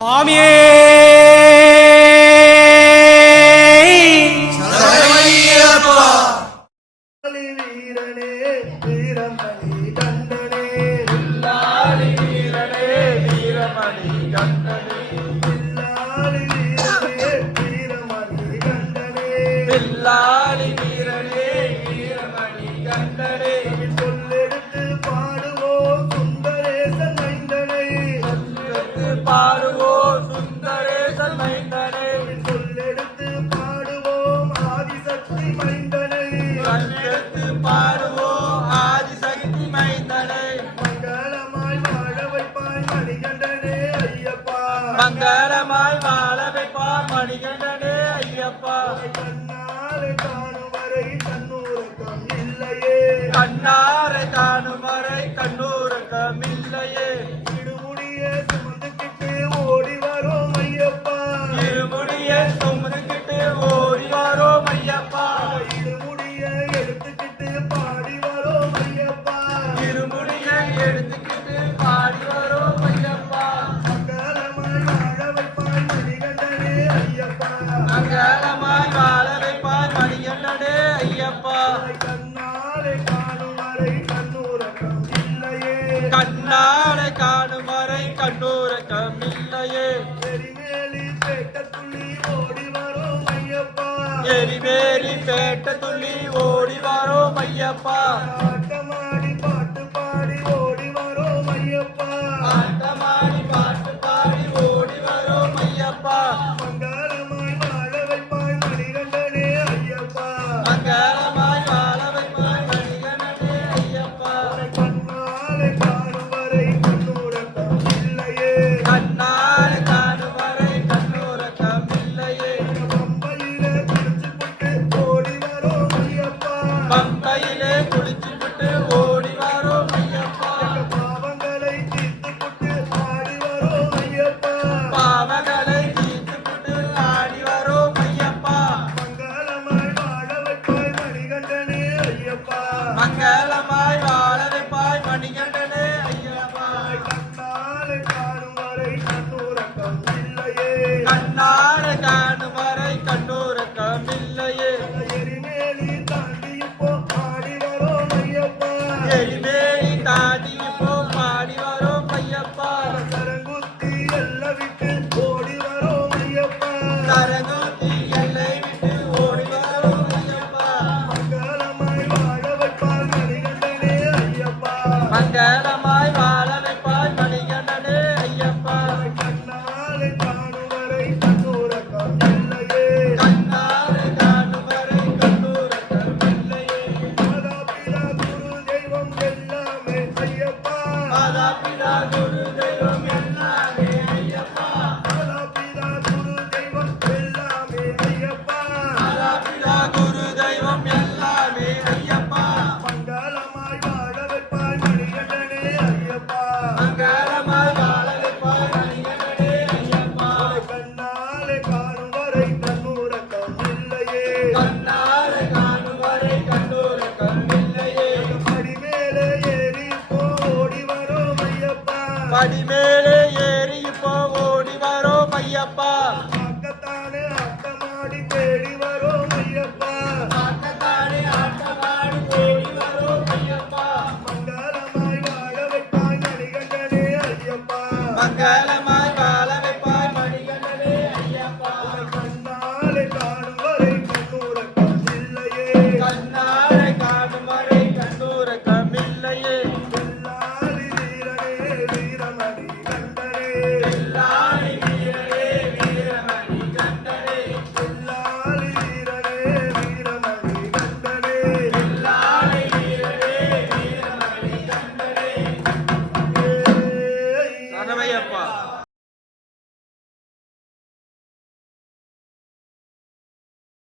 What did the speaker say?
சுவாமியே சரணமையப்பா. வீரனே வீரமணி கண்டனே வில்லாளி வீரனே வீரமணி கண்டனே வில்லாளி வீரனே வீரமணி கண்டனே வில்லாளி வீரனே வீரமணி கண்டனே சொல்லெடுத்து பாடுவோம் சுந்தரேசன் மைந்தனை சொல்லெடுத்து பாடுவோம் சுந்தரேசன் மைந்தனே சொல்லெடுத்து பாடுவோம் ஆதிசக்தி மைந்தனை சொல்லெடுத்து பாடுவோம் ஆதிசக்தி மைந்தனே மங்களமாய் வாழ வைப்பாய் மணிகண்டனே ஐயப்பா மங்களமாய் வாழ வைப்பார் மணிகண்டனே ஐயப்பா கண்ணாலே காணும் வரை கண்ணூரக்கம் இல்லையே கண்ணாரை காணும் வரை கண்ணூரக்கம் இல்லையே இடுமுடியே சுமந்துக்கிட்டு ஓடி வரோம் ஐயப்பா இருமுடியை சுமந்துக்கிட்டு ஓடி வரோம் ஐயப்பா இடுமுடியை எடுத்துக்கிட்டு பாடி வரோம் ஐயப்பா இருமுடியை எடுத்துக்கிட்டு பாடி வரோம் ஐயப்பா மங்களமாய் வாழ வைப்பாய் மணிகண்டனே ஐயப்பா மங்களமாய் வாழ வைப்பார் மணிகண்டனே ஐயப்பா கண்ணாலே காணும் வரை கண்ணூரக்கம் இல்லையே கண்ணாரை காணும் வரை கண்ணூரக்கம் இல்லையே எரிமேலி பேட்டத்துள்ளி ஓடி வரோம் ஐயப்பா எரிவேலி பேட்ட துள்ளி ஓடி வரோம் ஐயப்பா ஆட்டமாடி பாட்டு பாடி ஓடி வரோம் ஐயப்பா ஆட்டமாடி பாட்டு பாடி ஓடி வரோம் ஐயப்பா மங்களமாய் வாழ வைப்பாய் மணிகண்டனே ஐயப்பா மங்களமாய் வாழ வைப்பார் மணிகண்டனே ஐயப்பா கண்ணாலே காணும் வரை கண்ணூரக்கம் இல்லையே கண்ணாரை காணும் வரை கண்ணூரக்கம் இல்லையே பம்பையிலே குளிச்சுப்புட்டு ஓடி வரோம் ஐயப்பா பம்பையிலே குளிச்சுவிட்டு ஓடி வரோம் ஐயப்பா பாவங்களை தீர்த்துப்புட்டு ஆடி வரோம் ஐயப்பா பாவங்களை தீர்த்துவிட்டு ஆடி வரோம் ஐயப்பா மங்களமாய் வாழ வைப்பாய் மணிகண்டனே ஐயப்பா மங்களமாய் வாழ வைப்பாய் மணிகண்டனே ஐயப்பா கண்ணாலே காணும் வரை கண்ணூரக்கம் இல்லையே கண்ணாரை காணும் வரை கண்ணூரக்கம் இல்லையே எரிமேலி தாண்டி இப்போ ஆடி வரோம் ஐயப்பா எரிவேலி தாண்டி இப்போ பாடி வரோம் ஐயப்பா கரங்குத்தி எல்லை விட்டு ஓடி வரோம் ஐயப்பா கரகுத்தி எல்லை விட்டு ஓடி வரோம் ஐயப்பா மங்களமாய் வாழ வைப்பாய் மணிகண்டனே ஐயப்பா மங்களமாய் வாழ வைப்பாய் மணிகண்டனே ஐயப்பா கண்ணாலே காணும்